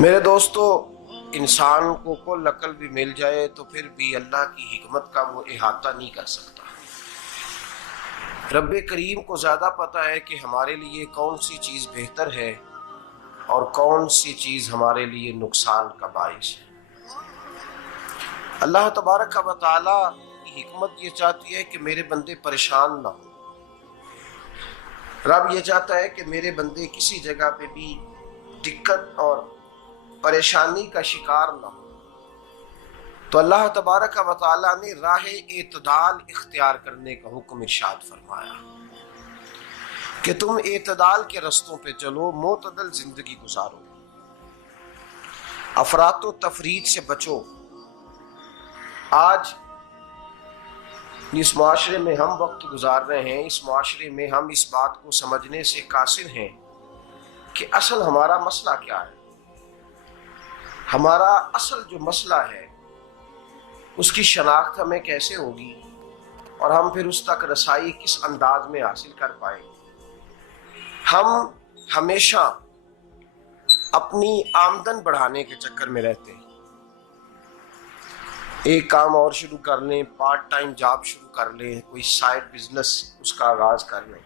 میرے دوستو، انسان کو کل عقل بھی مل جائے تو پھر بھی اللہ کی حکمت کا وہ احاطہ نہیں کر سکتا۔ رب کریم کو زیادہ پتہ ہے کہ ہمارے لیے کون سی چیز بہتر ہے اور کون سی چیز ہمارے لیے نقصان کا باعث ہے۔ اللہ تبارک و تعالی کی حکمت یہ چاہتی ہے کہ میرے بندے پریشان نہ ہوں۔ رب یہ چاہتا ہے کہ میرے بندے کسی جگہ پہ بھی دقت اور پریشانی کا شکار نہ ہو، تو اللہ تبارک و تعالی نے راہ اعتدال اختیار کرنے کا حکم ارشاد فرمایا کہ تم اعتدال کے رستوں پہ چلو، معتدل زندگی گزارو، افراط و تفریط سے بچو۔ آج جس معاشرے میں ہم وقت گزار رہے ہیں، اس معاشرے میں ہم اس بات کو سمجھنے سے قاصر ہیں کہ اصل ہمارا مسئلہ کیا ہے۔ ہمارا اصل جو مسئلہ ہے اس کی شناخت ہمیں کیسے ہوگی اور ہم پھر اس تک رسائی کس انداز میں حاصل کر پائیں۔ ہم ہمیشہ اپنی آمدن بڑھانے کے چکر میں رہتے ہیں، ایک کام اور شروع کر لیں، پارٹ ٹائم جاب شروع کر لیں، کوئی سائیڈ بزنس اس کا آغاز کر لیں۔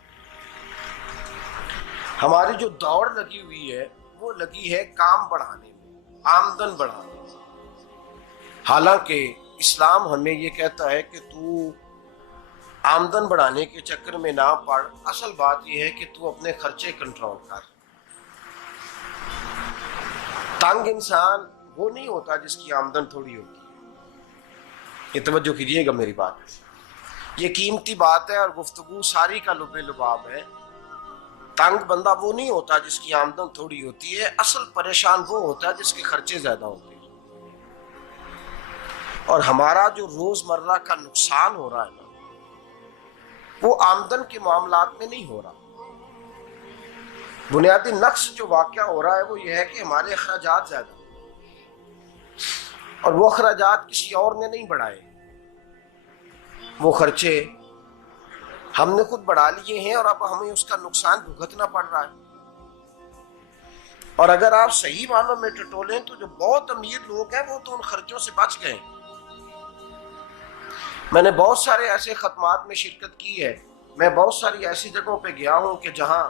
ہماری جو دوڑ لگی ہوئی ہے وہ لگی ہے کام بڑھانے میں، آمدن بڑھانے میں، حالانکہ اسلام ہمیں یہ کہتا ہے کہ تو آمدن بڑھانے کے چکر میں نہ پڑ، اصل بات یہ ہے کہ تو اپنے خرچے کنٹرول کر۔ تنگ انسان وہ نہیں ہوتا جس کی آمدن تھوڑی ہوتی ہے، یہ توجہ کیجیے گا میری بات، یہ قیمتی بات ہے اور گفتگو ساری کا لب لباب ہے۔ تنگ بندہ وہ نہیں ہوتا جس کی آمدن تھوڑی ہوتی ہے، اصل پریشان وہ ہوتا ہے جس کے خرچے زیادہ ہوتے ہیں۔ اور ہمارا جو روزمرہ کا نقصان ہو رہا ہے نا، وہ آمدن کے معاملات میں نہیں ہو رہا۔ بنیادی نقص جو واقعہ ہو رہا ہے وہ یہ ہے کہ ہمارے اخراجات زیادہ ہیں، اور وہ اخراجات کسی اور نے نہیں بڑھائے، وہ خرچے ہم نے خود بڑھا لیے ہیں اور اب ہمیں اس کا نقصان بھگتنا پڑ رہا ہے۔ اور اگر آپ صحیح معنوں میں ٹٹولیں تو جو بہت امیر لوگ ہیں وہ تو ان خرچوں سے بچ گئے۔ میں نے بہت سارے ایسے ختمات میں شرکت کی ہے، میں بہت ساری ایسی جگہوں پہ گیا ہوں کہ جہاں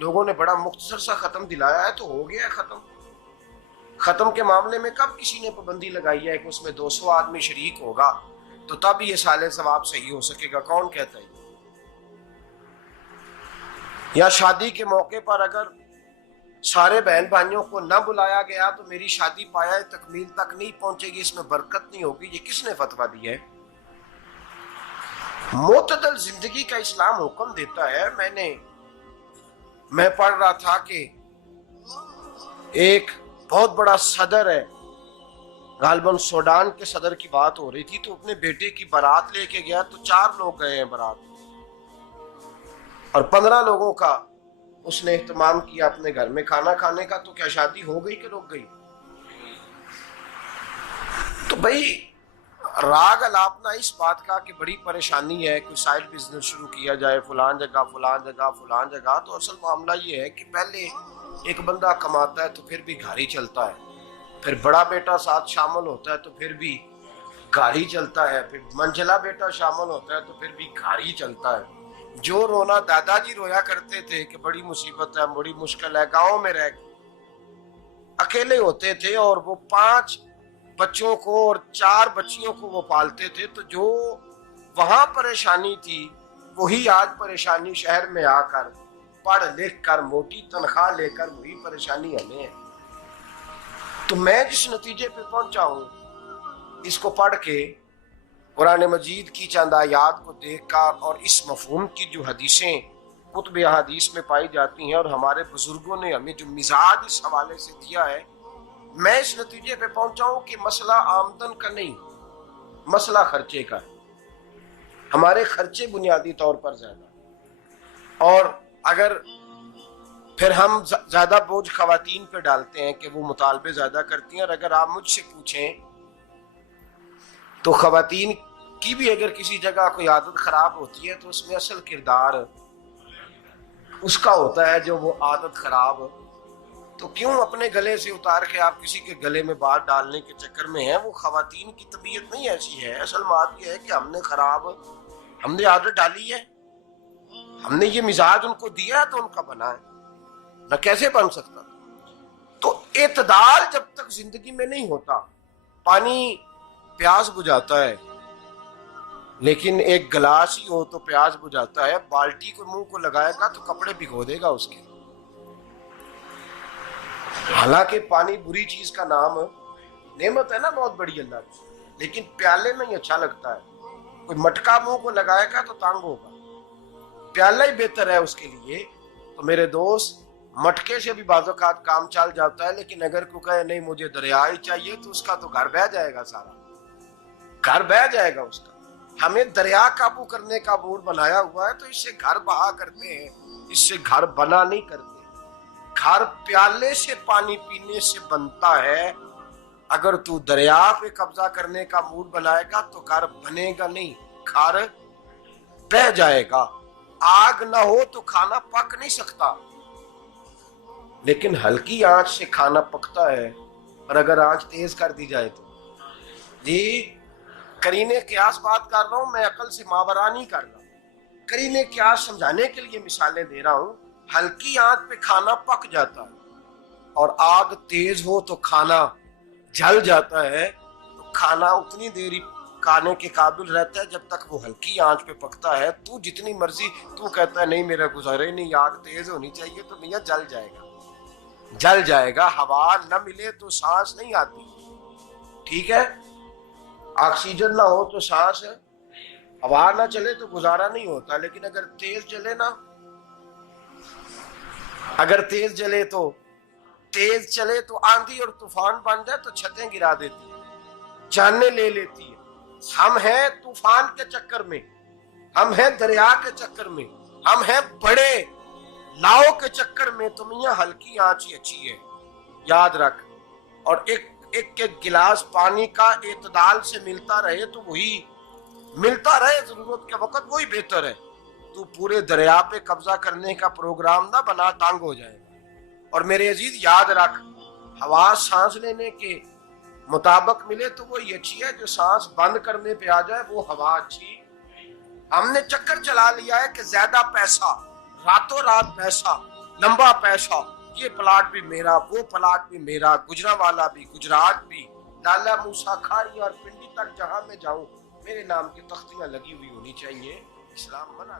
لوگوں نے بڑا مختصر سا ختم دلایا ہے تو ہو گیا ہے ختم۔ ختم کے معاملے میں کب کسی نے پابندی لگائی ہے کہ اس میں 200 آدمی شریک ہوگا تو تب یہ سال ثواب صحیح ہو سکے گا؟ کون کہتا ہے؟ یا شادی کے موقع پر اگر سارے بہن بھائیوں کو نہ بلایا گیا تو میری شادی پایہ تکمیل تک نہیں پہنچے گی، اس میں برکت نہیں ہوگی، یہ کس نے فتویٰ دیا ہے؟ معتدل زندگی کا اسلام حکم دیتا ہے۔ میں پڑھ رہا تھا کہ ایک بہت بڑا صدر ہے، غالباً سوڈان کے صدر کی بات ہو رہی تھی، تو اپنے بیٹے کی بارات لے کے گیا تو 4 لوگ گئے ہیں بارات، اور 15 لوگوں کا اس نے اہتمام کیا اپنے گھر میں کھانا کھانے کا۔ تو کیا شادی ہو گئی کہ رک گئی؟ تو بھائی راگ الاپنا اس بات کا کہ بڑی پریشانی ہے، کوئی سائیڈ بزنس شروع کیا جائے فلان جگہ فلان جگہ فلان جگہ، تو اصل معاملہ یہ ہے کہ پہلے ایک بندہ کماتا ہے تو پھر بھی گھر ہی چلتا ہے، پھر بڑا بیٹا ساتھ شامل ہوتا ہے تو پھر بھی گھر ہی چلتا ہے، پھر منجلا بیٹا شامل ہوتا ہے تو پھر بھی گھر ہی چلتا ہے۔ جو رونا دادا جی رویا کرتے تھے کہ بڑی مصیبت ہے، بڑی مشکل ہے، گاؤں میں رہ اکیلے ہوتے تھے اور وہ 5 بچوں کو اور 4 بچیوں کو وہ پالتے تھے، تو جو وہاں پریشانی تھی وہی آج پریشانی شہر میں آ کر پڑھ لکھ کر موٹی تنخواہ لے کر وہی پریشانی ہمیں ہے۔ تو میں جس نتیجے پہ پہنچا ہوں اس کو پڑھ کے، قرآن مجید کی چند آیات کو دیکھ کر اور اس مفہوم کی جو حدیثیں کتب احادیث میں پائی جاتی ہیں اور ہمارے بزرگوں نے ہمیں جو مزاج اس حوالے سے دیا ہے، میں اس نتیجے پہ پہنچا ہوں کہ مسئلہ آمدن کا نہیں، مسئلہ خرچے کا ہے۔ ہمارے خرچے بنیادی طور پر زیادہ، اور اگر پھر ہم زیادہ بوجھ خواتین پہ ڈالتے ہیں کہ وہ مطالبے زیادہ کرتی ہیں، اور اگر آپ مجھ سے پوچھیں تو خواتین کی بھی اگر کسی جگہ کوئی عادت خراب ہوتی ہے تو اس میں اصل کردار اس کا ہوتا ہے جو وہ عادت خراب تو کیوں اپنے گلے سے اتار کے آپ کسی کے گلے میں بات ڈالنے کے چکر میں ہیں؟ وہ خواتین کی طبیعت نہیں ایسی ہے. اصل بات یہ ہے کہ ہم نے عادت ڈالی ہے، ہم نے یہ مزاج ان کو دیا ہے تو ان کا بنا ہے، نہ کیسے بن سکتا. تو اعتدال جب تک زندگی میں نہیں ہوتا، پانی پیاس بجھاتا ہے لیکن ایک گلاس ہی ہو تو پیاس بجھاتا ہے، بالٹی کو منہ کو لگائے گا تو کپڑے بھگو دے گا اس کے. حالانکہ پانی بری چیز کا نام نعمت ہے نا بہت بڑی اللہ کی، لیکن پیالے میں ہی اچھا لگتا ہے. کوئی مٹکا منہ کو لگائے گا تو تانگ ہوگا، پیالہ ہی بہتر ہے اس کے لیے. تو میرے دوست، مٹکے سے بھی بعض اوقات کام چل جاتا ہے، لیکن اگر کوئی کہے نہیں مجھے دریا ہی چاہیے تو اس کا تو گھر بہ جائے گا، سارا گھر بہ جائے گا اس کا. ہمیں دریا قابو کرنے کا موڈ بنایا ہوا ہے تو اس سے گھر بہا کرتے ہیں، اس سے گھر بنا نہیں کرتے. گھر پیالے سے پانی پینے سے بنتا ہے. اگر تو دریا پہ قبضہ کرنے کا موڈ بنائے گا تو گھر بنے گا نہیں، گھر بہ جائے گا. آگ نہ ہو تو کھانا پک نہیں سکتا، لیکن ہلکی آنچ سے کھانا پکتا ہے. اور اگر آنچ تیز کر دی جائے تو جی قرینے قیاس بات کر رہا ہوں، میں عقل سے ماورا نہیں کر رہا. قرینے قیاس سمجھانے کے لیے مثالیں دے رہا ہوں. ہلکی آنچ پہ کھانا پک جاتا ہے اور آگ تیز ہو تو کھانا جل جاتا ہے. تو کھانا اتنی دیر کھانے کے قابل رہتا ہے جب تک وہ ہلکی آنچ پہ پکتا ہے. تو جتنی مرضی تو کہتا ہے نہیں میرا گزارے نہیں، آگ تیز ہونی چاہیے، تو میاں جل جائے گا، جل جائے گا. ہوا نہ ملے تو سانس نہیں آتی، ٹھیک ہے؟ آکسیجن نہ ہو تو سانس، ہوا نہ چلے تو گزارا نہیں ہوتا. لیکن اگر تیز چلے نا، اگر تیز چلے تو آندھی اور طوفان بن جائے تو چھتیں گرا دیتی ہے، جانیں لے لیتی ہے. ہم ہیں طوفان کے چکر میں، ہم ہیں دریا کے چکر میں، ہم ہیں بڑے لاؤ کے چکر میں. تو میاں ہلکی آنچ ہی اچھی ہے، یاد رکھ. اور ایک گلاس پانی کا اعتدال سے ملتا رہے تو وہی ملتا رہے، ضرورت کے وقت وہی بہتر ہے. تو پورے دریا پہ قبضہ کرنے کا پروگرام نہ بنا، تانگ ہو جائے گا. اور میرے عزیز یاد رکھ، ہوا سانس لینے کے مطابق ملے تو وہی اچھی ہے، جو سانس بند کرنے پہ آ جائے وہ ہوا اچھی. ہم نے چکر چلا لیا ہے کہ زیادہ پیسہ، راتوں رات پیسہ، لمبا پیسہ، یہ پلاٹ بھی میرا، وہ پلاٹ بھی میرا، گجرانوالا بھی، گجرات بھی، لالا موسیٰ کھاری اور پنڈی تک جہاں میں جاؤں میرے نام کی تختیاں لگی ہوئی ہونی چاہیے. اسلام منع